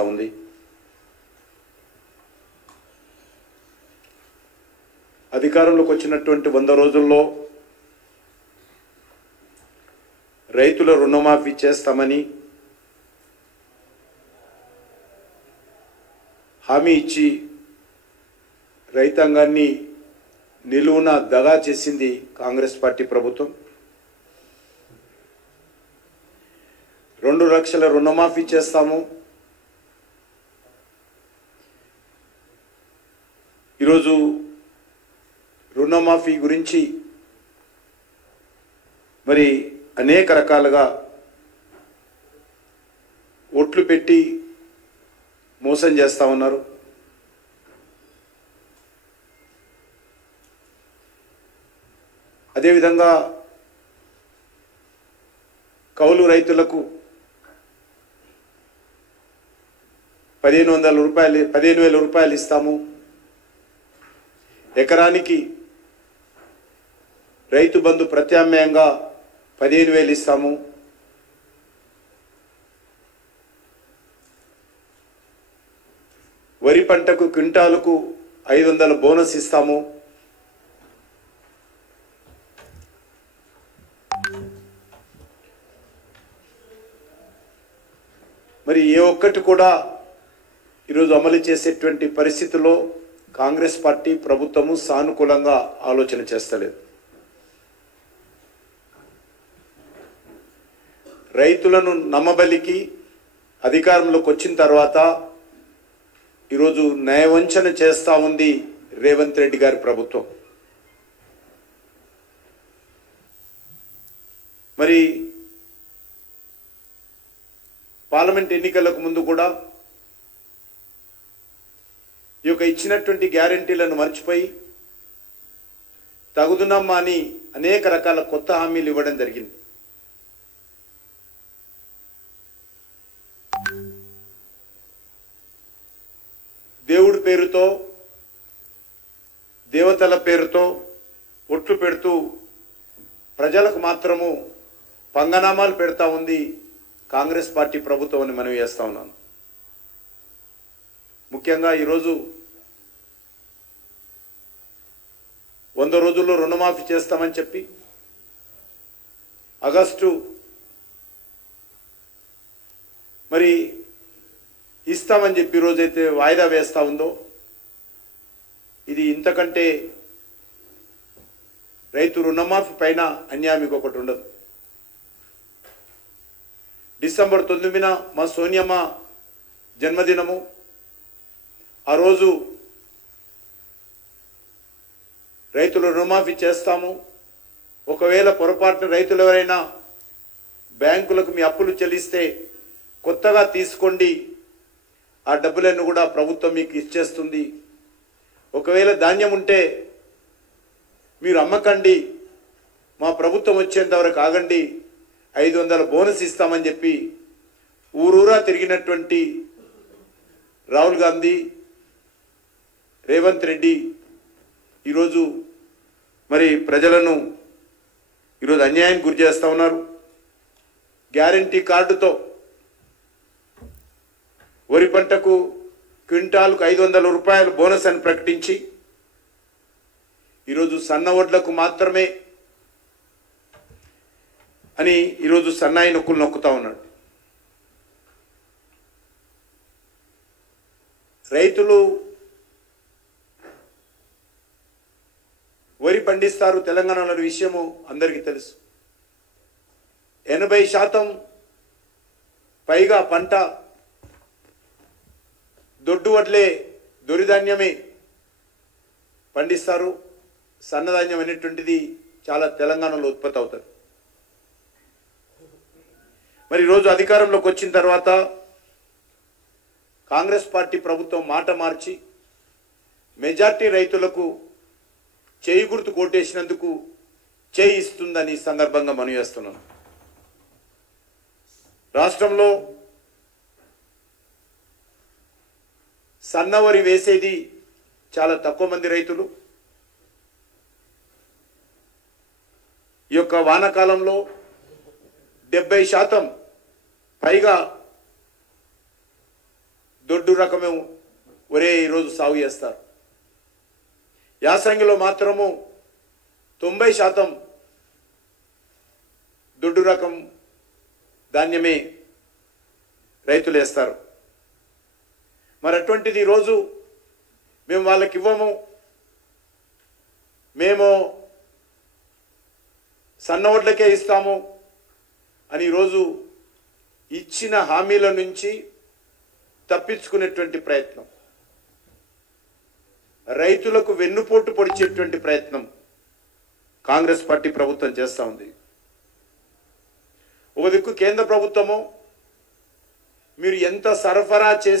చేస్తూ ఉంది. అధికారంలోకి వచ్చినటువంటి 100 రోజుల్లో రైతుల రుణమాఫీ చేస్తామని హామీ ఇచ్చి రైతాంగాన్ని నిలువున దగా చేసింది కాంగ్రెస్ పార్టీ ప్రభుత్వం. 2 లక్షల రుణమాఫీ చేస్తాము, ఈరోజు రుణమాఫీ గురించి మరి అనేక రకాలుగా ఓట్లు పెట్టి మోసం చేస్తూ ఉన్నారు. అదేవిధంగా కౌలు రైతులకు 15,000 రూపాయలు ఇస్తాము, ఎకరానికి రైతు బంధు ప్రత్యామ్నాయంగా 15,000 ఇస్తాము, వరి పంటకు క్వింటాలకు 500 బోనస్ ఇస్తాము, మరి ఏ ఒక్కటి కూడా ఈరోజు అమలు చేసేటువంటి పరిస్థితుల్లో కాంగ్రెస్ పార్టీ ప్రభుత్వము సానుకూలంగా ఆలోచన చేస్తలేదు. రైతులను నమ్మబలికి అధికారంలోకి వచ్చిన తర్వాత ఈరోజు నయవంచన చేస్తూ ఉంది రేవంత్ రెడ్డి గారి ప్రభుత్వం. మరి పార్లమెంట్ ఎన్నికలకు ముందు కూడా ఈ యొక్క ఇచ్చినటువంటి గ్యారంటీలను మర్చిపోయి తగుదునమ్మా అని అనేక రకాల కొత్త హామీలు ఇవ్వడం జరిగింది. దేవుడి పేరుతో దేవతల పేరుతో ఒట్లు పెడుతూ ప్రజలకు మాత్రము పంగనామాలు పెడతా ఉంది కాంగ్రెస్ పార్టీ ప్రభుత్వం అని మనం చేస్తా ఉన్నాను. ముఖ్యంగా ఈరోజు 100 రోజుల్లో రుణమాఫీ చేస్తామని చెప్పి ఆగస్టు మరి ఇస్తామని చెప్పి రోజైతే వాయిదా వేస్తా ఉందో ఇది ఇంతకంటే రైతు రుణమాఫీ పైన అన్యాయం ఇంకొకటి ఉండదు. డిసెంబర్ 9న మా సోనియమ్మ జన్మదినము. ఆ రోజు రైతుల రుణమాఫీ చేస్తాము, ఒకవేళ పొరపాటున రైతులు ఎవరైనా బ్యాంకులకు మీ అప్పులు చెల్లిస్తే కొత్తగా తీసుకోండి, ఆ డబ్బులను కూడా ప్రభుత్వం మీకు ఇచ్చేస్తుంది, ఒకవేళ ధాన్యం ఉంటే మీరు అమ్మకండి, మా ప్రభుత్వం వచ్చేంత వరకు ఆగండి, 500 బోనస్ ఇస్తామని చెప్పి ఊరూరా తిరిగినటువంటి రాహుల్ గాంధీ, రేవంత్ రెడ్డి ఈరోజు మరి ప్రజలను ఈరోజు అన్యాయానికి గురి చేస్తూ ఉన్నారు. గ్యారంటీ కార్డుతో వరి పంటకు క్వింటాల్కు 500 రూపాయలు బోనస్ అని ప్రకటించి ఈరోజు సన్న వడ్లకు మాత్రమే అని ఈరోజు సన్నాయి నొక్కులు నొక్కుతా ఉన్నాడు. రైతులు వరి పండిస్తారు తెలంగాణలో విషయము అందరికీ తెలుసు. 80% పైగా పంట దొడ్డు వడ్లే దొరిధాన్యమే పండిస్తారు. సన్నధాన్యం అనేటువంటిది చాలా తెలంగాణలో ఉత్పత్తి అవుతుంది. మరి ఈరోజు అధికారంలోకి వచ్చిన తర్వాత కాంగ్రెస్ పార్టీ ప్రభుత్వం మాట మార్చి మెజార్టీ రైతులకు చేయి గుర్తు కోటేసినందుకు చేయి ఇస్తుందని సందర్భంగా మనం చేస్తున్నాం. రాష్ట్రంలో సన్నవరి వేసేది చాలా తక్కువ మంది రైతులు. ఈ యొక్క వానాకాలంలో 70% పైగా దొడ్డు రకమే ఒరే ఈరోజు సాగు చేస్తారు. యాసంగిలో మాత్రము 90% దొడ్డు రకం ధాన్యమే రైతులు వేస్తారు. మరి అటువంటిది ఈరోజు మేము వాళ్ళకి ఇవ్వము, మేము సన్న వడ్లకే ఇస్తాము అని ఈరోజు ఇచ్చిన హామీల నుంచి తప్పించుకునేటువంటి ప్రయత్నం, రైతులకు వెన్నుపోటు పొడిచేటువంటి ప్రయత్నం కాంగ్రెస్ పార్టీ ప్రభుత్వం చేస్తూ ఉంది. ఒక దిక్కు కేంద్ర ప్రభుత్వము మీరు ఎంత సరఫరా చేసి